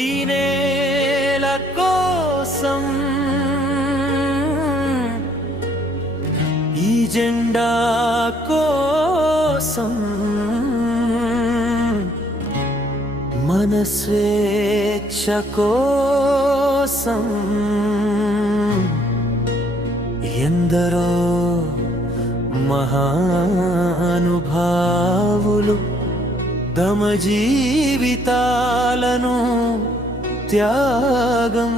ఈ నేల కోసం, ఈ జెండా కోసం, మన స్వేచ్ఛ కోసం ఎందరో మహానుభావులు తమ జీవితాలను త్యాగం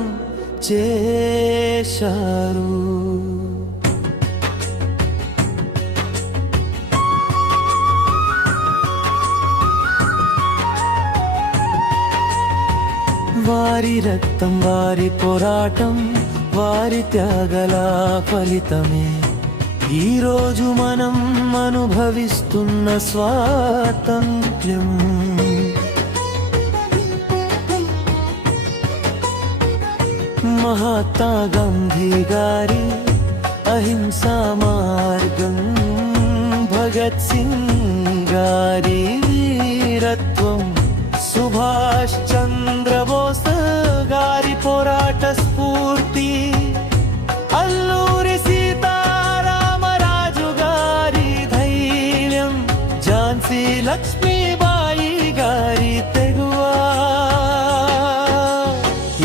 చేశారు. వారి రక్తం, వారి పోరాటం, వారి త్యాగల ఫలితమే ఈరోజు మనం అనుభవిస్తున్న స్వాతంత్ర్యం. మహాత్మా గాంధీ గారి అహింసా మార్గం, భగత్ సింగ్ గారి వీరత్వం, సుభాష్ చంద్రబోస్ గారి పోరాట స్ఫూర్తి, అల్లూరి సీతారామరాజు గారి ధైర్యం, ఝాన్సీ లక్ష్మీబాయి గారి తెగువ,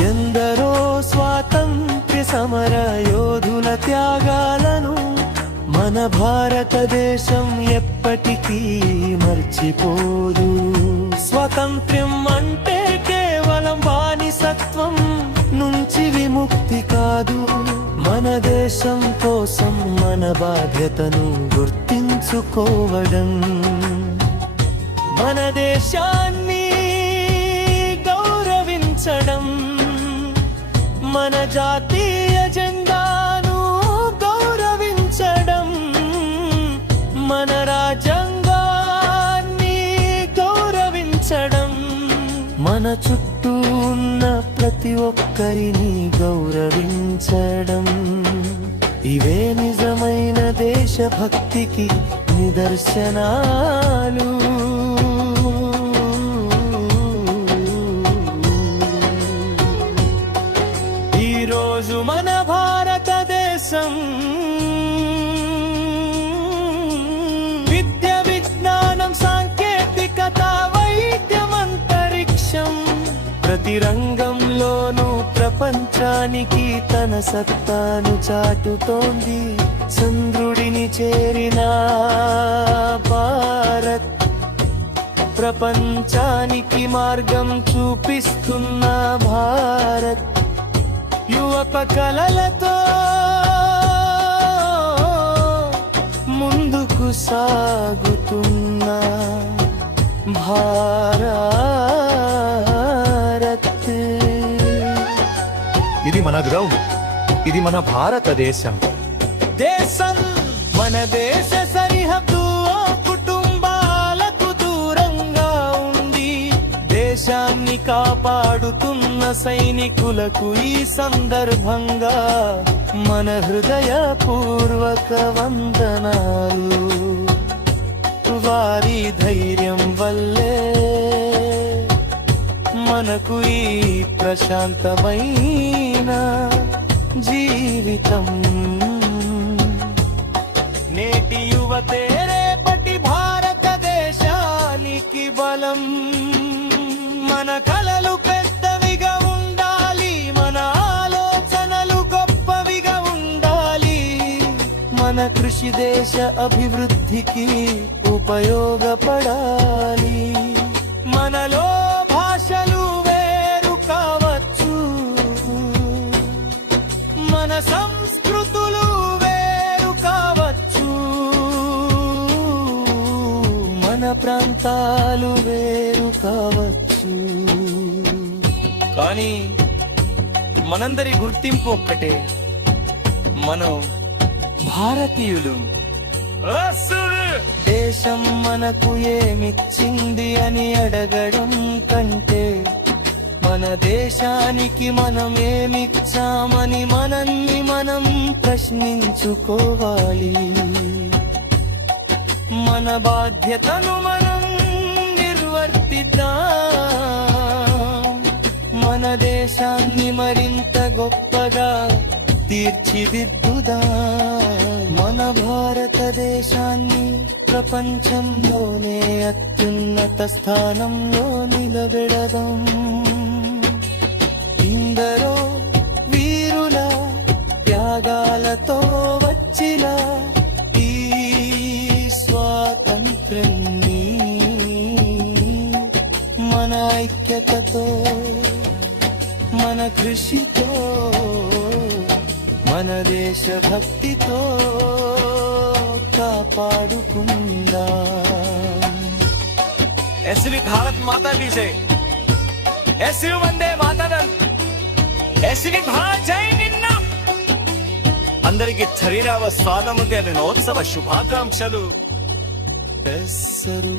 ఎందరో స్వాతంత్ర్య సమర యోధుల త్యాగాలను మన భారతదేశం ఎప్పటికీ మర్చిపోదు. స్వాతంత్ర్యం అంటే కేవలం బానిసత్వం నుంచి విముక్తి కాదు, మన దేశం కోసం మన బాధ్యతను గుర్తించుకోవడం, మన దేశాన్ని గౌరవించడం, మన జాతీయ జెండాను గౌరవించడం, మన రాజ్యాంగాన్ని గౌరవించడం, మన చుట్టూ ఉన్న ప్రతి ఒక్కరిని గౌరవించడం, ఇవే నిజమైన దేశభక్తికి నిదర్శనాలు. ఈరోజు మన భారతదేశం విద్య, విజ్ఞానం, సాంకేతికత, వైద్యం, అంతరిక్షం, ప్రతి రంగంలోనూ ప్రపంచానికి తన సత్తాను చాటుతోంది. చంద్రుడిని చేరిన భారత్, ప్రపంచానికి మార్గం చూపిస్తున్న భారత్, యువక కలలతో ముందుకు సాగుతున్న భారత్. ఇది మన గ్రౌండ్, ఇది మన భారతదేశం. దేశం మన దేశ సరిహద్దు కుటుంబాలకు దూరంగా ఉంది. దేశాన్ని కాపాడుతున్న సైనికులకు ఈ సందర్భంగా మన హృదయపూర్వక వందనాలు. వారి ధైర్యం వల్లే మనకు ఈ ప్రశాంతమైన జీవితం. నేటి యువతే రేపటి భారతదేశానికి బలం. మన కలలు పెద్దవిగా ఉండాలి, మన ఆలోచనలు గొప్పవిగా ఉండాలి, మన కృషి దేశ అభివృద్ధికి ఉపయోగపడాలి. మనలో భాషలు వేరు కావచ్చు, మన సంస్కృతులు వేరు కావచ్చు, మన ప్రాంతాలు వేరు కావచ్చు, కానీ మనందరి గుర్తింపు ఒక్కటే, మనం భారతీయులు. దేశం మనకు ఏమిచ్చింది అని అడగడం కంటే, మన దేశానికి మనం ఏమిచ్చామని మనల్ని మనం ప్రశ్నించుకోవాలి. మన బాధ్యతను మనం నిర్వర్తిద్దాం, మరింత గొప్పగా తీర్చిదిద్దుదా మన భారతదేశాన్ని ప్రపంచంలోనే అత్యున్నత స్థానంలో నిలబెడదాం. ఇందరో వీరుల త్యాగాలతో వచ్చిలా ఈ స్వాతంత్ర్యాన్ని మన ఐక్యతతో మన కృషితో మన దేశభక్తితో కాపాడుకుందాం. ऐसी भारत माता की जय, ऐसी वंदे मातरम, ऐसी भारत जय నిన్న అందరికి శరీరావ స్వాతంత్ర్య దినోత్సవ శుభాకాంక్షలు. పెసరు